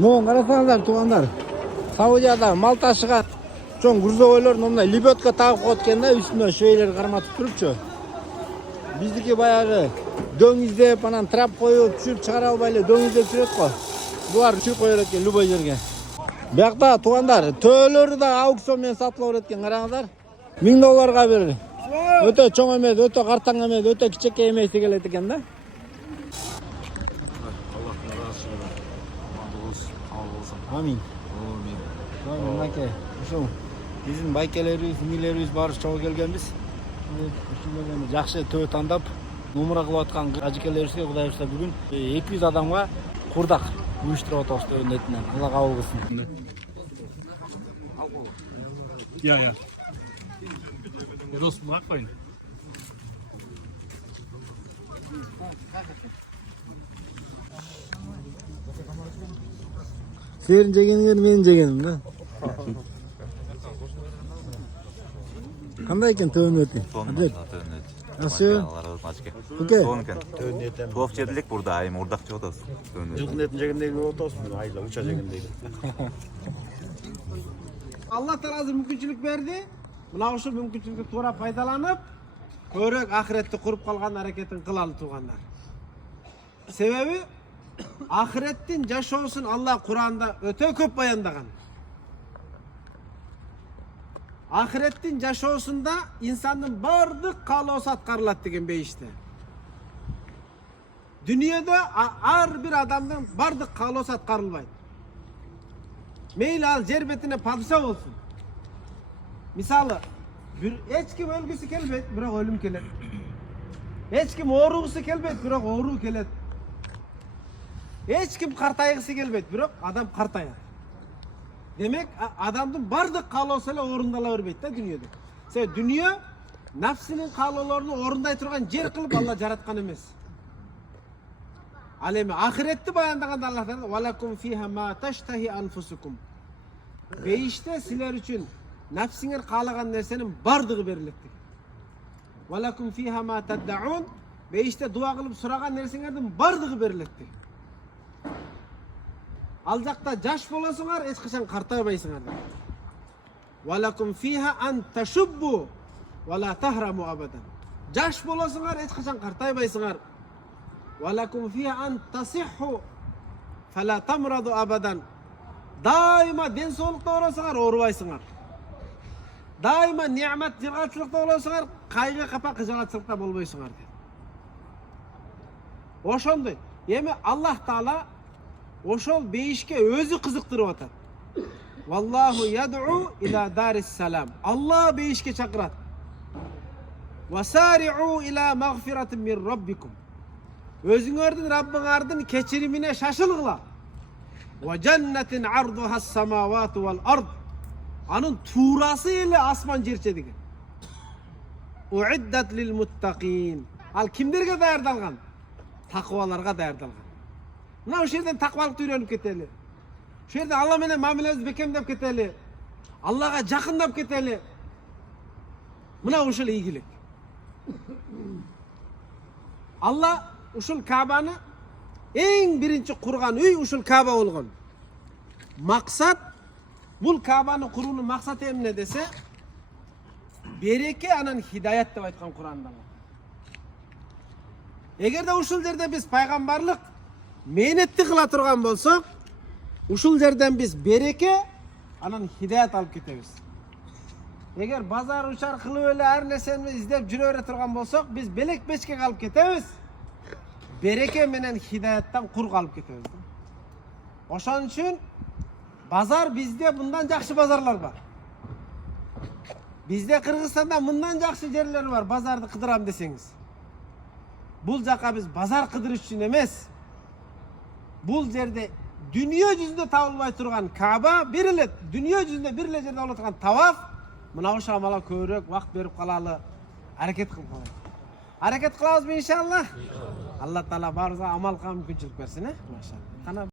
Мон карасаңыздар туугандар. Саудияда мал ташыган чоң грузовойлор мындай лебедка тагып коет экен да, үстүнө швейлер карматып турупчу. Биздики баягы дөң издеп, анан трап коюп, түшүрүп чыгара албай эле дөң издеп жүрөт го. Булар түшүрүп коёр экен любой жерге. Биякта туугандар, төөлөрү да аукцион менен сатылып берет экен, караңыздар. $1000 бир. Өтө чоң эмес, өтө картаң эмес, өтө кичекей эмес келет экен да. Амин. Амин аке. Ушул биздин байкелерибиз, сиңилерибиз баары чогуу келгенбиз. Ушул жакшы төө тандап, умра кылып аткан ажекелерибизге Кудай буйрса бүгүн 200 адамга курдак уюштуруп атабыз төөнүн этинен. Алла кабыл кылсын. Ja. Рос мак коюн. Силердин жегениңер менин жегеним да. Кандай экен төөнүн эти? Ашы. Оке. Топ жерлик бурда айым урдак жеп атабыз. Жылкын этин жегендей болуп атабыз. Айла уча жегендей. Алла таразы мүмкүнчүлүк берди. Мына ушул мүмкүнчүлүктү туура пайдаланып, көрөк ахиретти куруп калган аракетин кылалы туугандар. Себеби ахиреттин жашоосун Алла Кур'анда өтө көп баяндаган. Ахиреттин жашоосунда инсандын бардык каалоосу аткарылат деген бейиште. Дүнүйөдө ар бир адамдын бардык каалоосу аткарылбайт. Мейли ал жер бетине падыша болсун. Мисалы, эч ким өлгүсү келбейт, бирок өлүм келет. Эч ким ооругусу келбейт, бирок ооруу келет. Эч ким картайгысы келбейт, бирок адам картаят. Демек, адамдын бардык каалоосу эле орундала бербейт да дүнүйөдө. Себеби дүнүйө нафсинин каалоолорун орундай турган жер кылып Алла жараткан эмес. Ал эми ахиретти баяндаганда Алла таала «Валакум фиха ма таштахи анфусукум». Бейиште силер үчүн нафсиңер каалаган нерсенин бардыгы берилет деген. «Валакум фиха ма таддаун». Бейиште дуа кылып сураган нерсеңердин бардыгы берилет деген. Ал жакта жаш болосуңар, эч качан картайбайсыңар. «Валакум фиха ан ташуббу ва ла тахраму абадан». Жаш болосуңар, эч качан картайбайсыңар. «Валакум фиха ан тасихху фа ла тамраду абадан». Дайыма ден соолукта болосуңар, оорубайсыңар. Дайыма неамат жыргалчылыкта болосуңар, кайгы капа кыжалатчылыкта болбойсуңар. Ошондой. Эми Аллах Таала ошол бейишке өзү кызыктырып атат. Валлаху яд'у иля дарис салам. Алла бейишке чакырат. Васари'у иля магфиратин мин раббикум. Өзүңөрдүн Раббыңардын кечиримине шашылгыла. Ва жаннатин ардуха самавату вал ард. Анын туурасы эле асман жерче деген. Уиддат лил муттакин. Ал кимдерге даярдалган? Такыбаларга даярдалган. Мына ошол жерден такыбалыкты үйрөнүп кетели. Ошол жерде Алла менен мамилебизди бекемдеп кетели. Аллага жакындап кетели. Мына ушул ийгилик. Алла ушул Кабаны эң биринчи курган үй ушул Каба болгон. Максат бул Кабаны куруунун максаты эмне десе, береке анан хидаят деп айткан Кур'анда. Эгерде ушул жерде биз пайгамбарлык мээнетти кыла турган болсок, ушул жерден биз береке анан хидаят алып кетебиз. Эгер базар учар кылып эле ар нерсени издеп жүрө бере турган болсок, биз белек бечке калып кетебиз. Береке менен хидаяттан кур калып кетебиз. Ошон үчүн базар бизде мындан жакшы базарлар бар. Бизде Кыргызстанда мындан жакшы жерлер бар, базарды кыдырам десеңиз. Бул жака биз базар кыдырыш үчүн эмес. Бул жерде дүнүйө жүзүндө табылбай турган Каба бир эле, дүнүйө жүзүндө бир эле жерде боло турган таваф, мына ошо амала көбүрөөк убакыт берип калалы, аракет кылып калалы. Аракет кылабызбы иншалла? Алла Таала баарыбызга амал кылган мүмкүнчүлүк берсин, машалла.